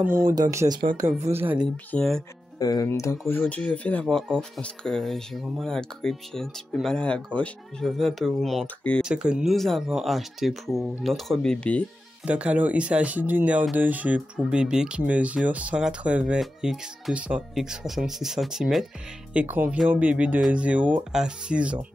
d'amour, donc j'espère que vous allez bien. Donc aujourd'hui je fais la voix off parce que j'ai vraiment la grippe, j'ai un petit peu mal à la gorge. Je vais un peu vous montrer ce que nous avons acheté pour notre bébé. Donc alors il s'agit d'une aire de jeu pour bébé qui mesure 180 x 200 x 66 cm et convient aux bébés de 0 à 6 ans.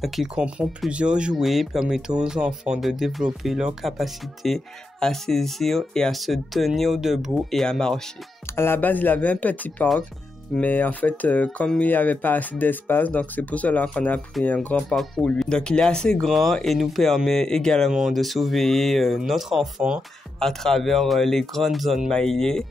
Donc il comprend plusieurs jouets permettant aux enfants de développer leur capacité à saisir et à se tenir debout et à marcher. À la base il avait un petit parc, mais en fait comme il n'y avait pas assez d'espace, donc c'est pour cela qu'on a pris un grand parc pour lui. Donc il est assez grand et nous permet également de surveiller notre enfant à travers les grandes zones maillées.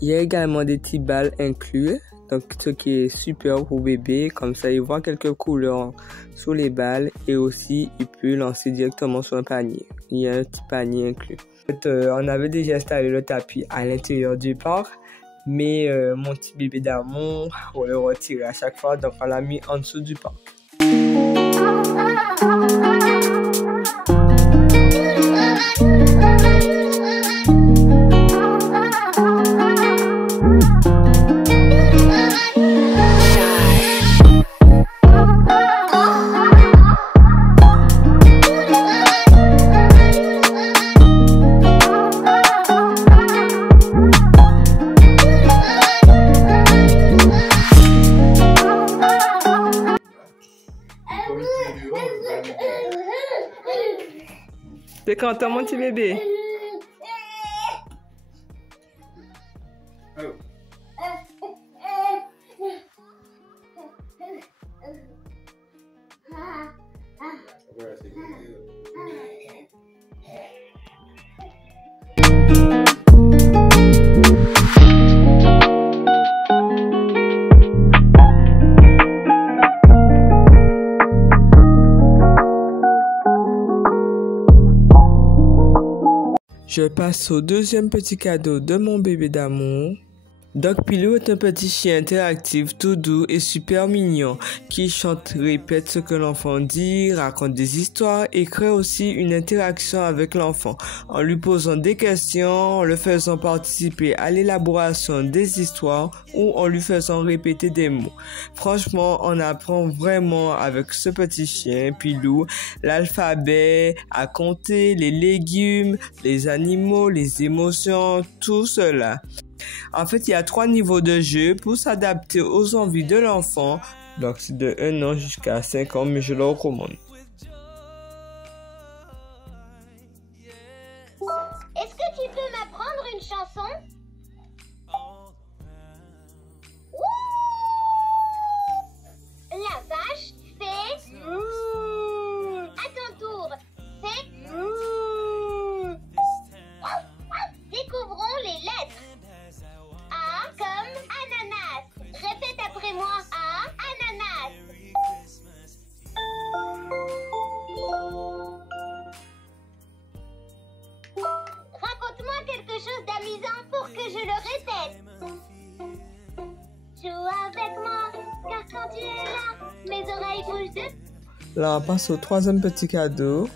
Il y a également des petits balles inclus, donc ce qui est super pour bébé, comme ça il voit quelques couleurs sur les balles et aussi il peut lancer directement sur un panier. Il y a un petit panier inclus. En fait, on avait déjà installé le tapis à l'intérieur du parc, mais mon petit bébé d'amour, on le retire à chaque fois, donc on l'a mis en dessous du parc. T'es content, mon petit bébé? Je passe au deuxième petit cadeau de mon bébé d'amour. Doc Pilou est un petit chien interactif tout doux et super mignon qui chante, répète ce que l'enfant dit, raconte des histoires et crée aussi une interaction avec l'enfant en lui posant des questions, en le faisant participer à l'élaboration des histoires ou en lui faisant répéter des mots. Franchement, on apprend vraiment avec ce petit chien Pilou l'alphabet, à compter, les légumes, les animaux, les émotions, tout cela. En fait, il y a 3 niveaux de jeu pour s'adapter aux envies de l'enfant. Donc, c'est de 1 an jusqu'à 5 ans, mais je le recommande. Est-ce que tu peux m'apprendre une chanson? La vache fait mouh. À ton tour, fais mouh. Découvrons les lettres. A comme ananas. Répète après moi. A, ananas. Raconte-moi quelque chose d'amusant pour que je le répète. Joue avec moi, car quand tu es là, mes oreilles bougent de... Là, on passe au troisième petit cadeau.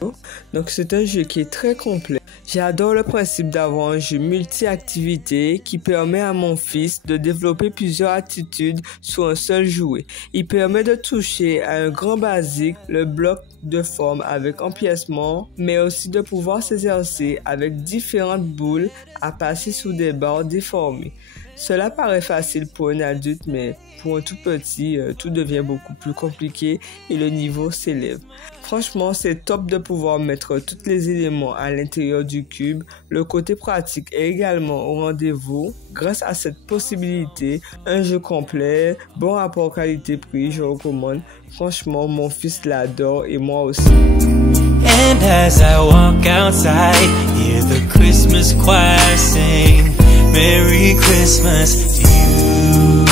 Donc, c'est un jeu qui est très complet. J'adore le principe d'avoir un jeu multi-activité qui permet à mon fils de développer plusieurs attitudes sur un seul jouet. Il permet de toucher à un grand basique, le bloc de forme avec empiècement, mais aussi de pouvoir s'exercer avec différentes boules à passer sous des barres déformées. Cela paraît facile pour un adulte, mais pour un tout petit, tout devient beaucoup plus compliqué et le niveau s'élève. Franchement, c'est top de pouvoir mettre tous les éléments à l'intérieur du cube. Le côté pratique est également au rendez-vous. Grâce à cette possibilité, un jeu complet, bon rapport qualité-prix, je recommande. Franchement, mon fils l'adore et moi aussi. And as I walk outside, hear the Christmas choir sing, Merry Christmas to you.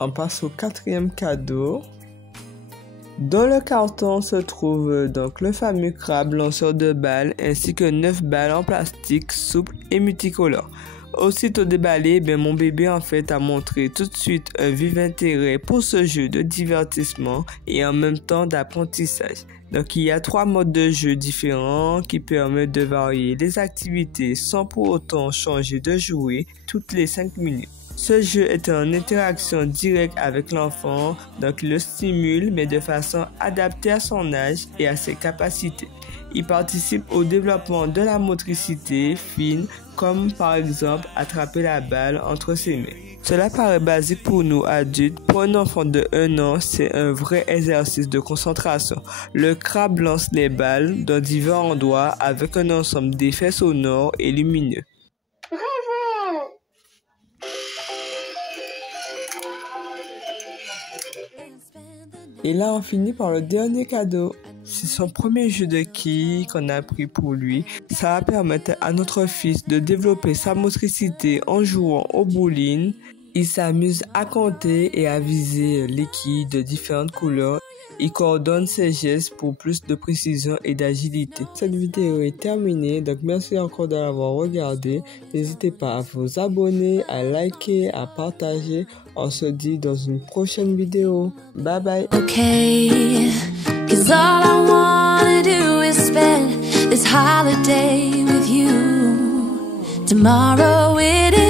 On passe au quatrième cadeau. Dans le carton se trouve donc le fameux crabe lanceur de balles ainsi que 9 balles en plastique souple et multicolore. Aussitôt déballé, mon bébé en fait a montré tout de suite un vif intérêt pour ce jeu de divertissement et en même temps d'apprentissage. Donc il y a 3 modes de jeu différents qui permettent de varier les activités sans pour autant changer de jouet toutes les 5 minutes. Ce jeu est en interaction directe avec l'enfant, donc il le stimule mais de façon adaptée à son âge et à ses capacités. Il participe au développement de la motricité fine, comme par exemple attraper la balle entre ses mains. Cela paraît basique pour nous adultes. Pour un enfant de 1 an, c'est un vrai exercice de concentration. Le crabe lance les balles dans divers endroits avec un ensemble d'effets sonores et lumineux. Et là, on finit par le dernier cadeau. C'est son premier jeu de quilles qu'on a pris pour lui. Ça va permettre à notre fils de développer sa motricité en jouant au bowling. Il s'amuse à compter et à viser les quilles de différentes couleurs. Il coordonne ses gestes pour plus de précision et d'agilité. Cette vidéo est terminée, donc merci encore de l'avoir regardée. N'hésitez pas à vous abonner, à liker, à partager. On se dit dans une prochaine vidéo. Bye bye. Okay, 'cause all I wanna do is spend this holiday with you. Tomorrow it is